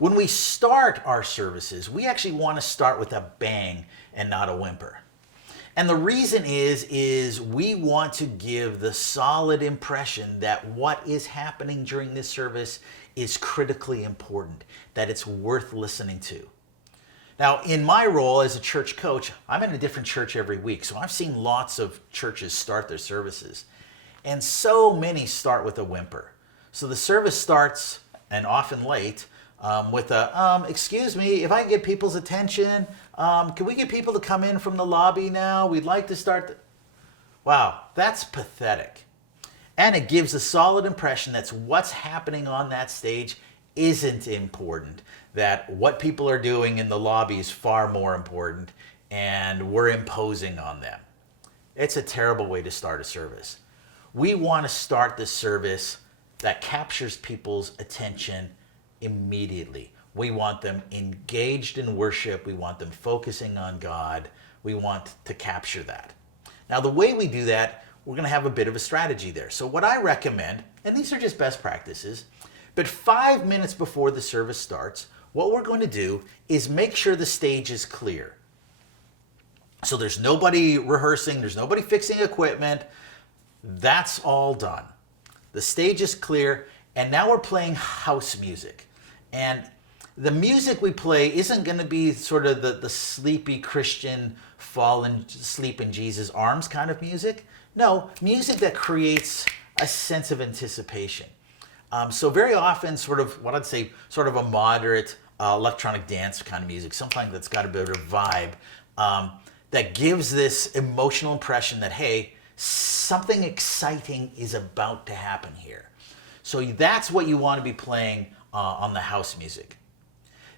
When we start our services, we actually want to start with a bang and not a whimper. And the reason is we want to give the solid impression that what is happening during this service is critically important, that it's worth listening to. Now, in my role as a church coach, I'm in a different church every week, so I've seen lots of churches start their services. And so many start with a whimper. So the service starts, and often late, with a, excuse me, if I can get people's attention, can we get people to come in from the lobby now? We'd like to start. Wow, that's pathetic. And it gives a solid impression that what's happening on that stage isn't important, that what people are doing in the lobby is far more important, and we're imposing on them. It's a terrible way to start a service. We want to start the service that captures people's attention immediately. We want them engaged in worship. We want them focusing on God. We want to capture that. Now, the way we do that, we're going to have a bit of a strategy there. So what I recommend, and these are just best practices, but 5 minutes before the service starts, what we're going to do is make sure the stage is clear. So there's nobody rehearsing, there's nobody fixing equipment. That's all done. The stage is clear, and now we're playing house music. And the music we play isn't going to be sort of the sleepy Christian fall asleep in Jesus' arms kind of music. No, music that creates a sense of anticipation. So very often sort of what I'd say sort of a moderate electronic dance kind of music, something that's got a bit of a vibe that gives this emotional impression that, hey, something exciting is about to happen here. So that's what you want to be playing on the house music.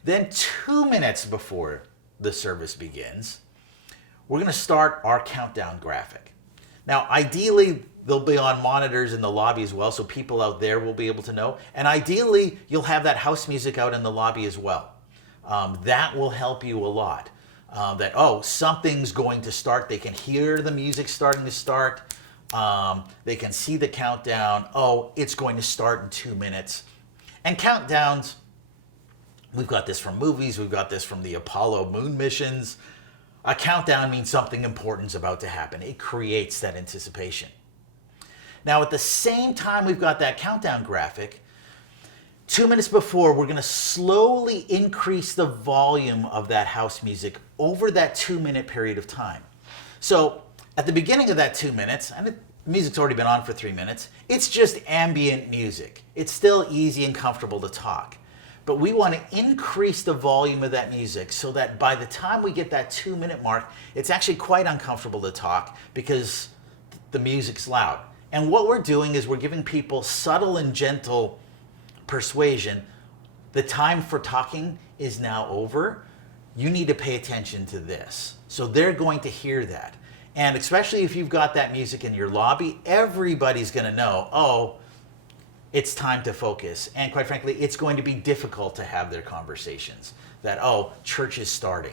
Then 2 minutes before the service begins, we're going to start our countdown graphic. Now, ideally, they'll be on monitors in the lobby as well, so people out there will be able to know. And ideally, you'll have that house music out in the lobby as well. That will help you a lot. That, oh, something's going to start. They can hear the music starting to start. They can see the countdown. Oh, it's going to start in 2 minutes. And countdowns, we've got this from movies. We've got this from the Apollo moon missions. A countdown means something important is about to happen. It creates that anticipation. Now, at the same time we've got that countdown graphic, 2 minutes before, we're going to slowly increase the volume of that house music over that 2 minute period of time. So at the beginning of that 2 minutes, and the music's already been on for 3 minutes, it's just ambient music. It's still easy and comfortable to talk. But we want to increase the volume of that music so that by the time we get that 2 minute mark, it's actually quite uncomfortable to talk because the music's loud. And what we're doing is we're giving people subtle and gentle persuasion. The time for talking is now over. You need to pay attention to this. So they're going to hear that. And especially if you've got that music in your lobby, everybody's going to know, oh, it's time to focus. And quite frankly, it's going to be difficult to have their conversations that, oh, church is starting.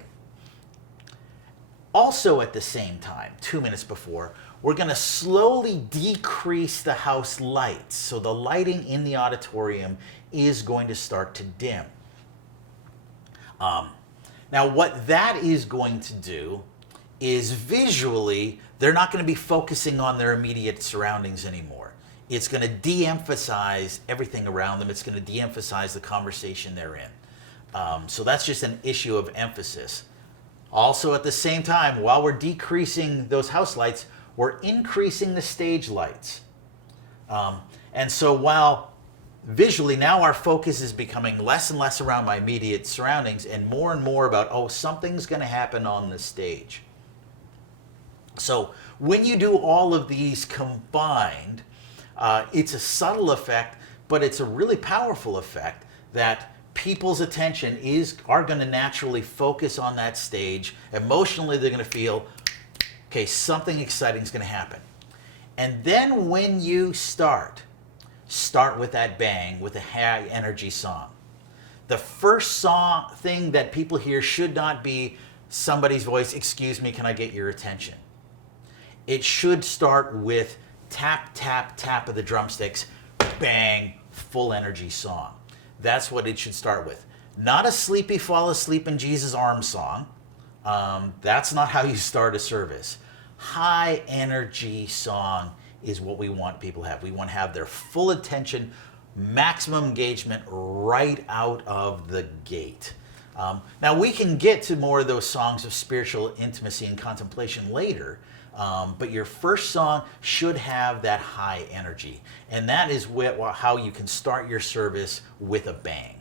Also at the same time, 2 minutes before, we're going to slowly decrease the house lights. So the lighting in the auditorium is going to start to dim. Now what that is going to do is visually, they're not going to be focusing on their immediate surroundings anymore. It's going to de-emphasize everything around them. It's going to de-emphasize the conversation they're in. So that's just an issue of emphasis. Also at the same time, while we're decreasing those house lights, we're increasing the stage lights. And so while visually now our focus is becoming less and less around my immediate surroundings and more about, oh, something's going to happen on the stage. So when you do all of these combined, it's a subtle effect, but it's a really powerful effect that people's attention are going to naturally focus on that stage. Emotionally, they're going to feel, okay, something exciting is going to happen. And then when you start with that bang, with a high energy song. The first thing that people hear should not be somebody's voice, excuse me, can I get your attention? It should start with tap, tap, tap of the drumsticks, bang, full energy song. That's what it should start with. Not a sleepy fall asleep in Jesus' arms song. That's not how you start a service. High energy song is what we want people to have. We want to have their full attention, maximum engagement right out of the gate. Now, we can get to more of those songs of spiritual intimacy and contemplation later, but your first song should have that high energy. And that is how you can start your service with a bang.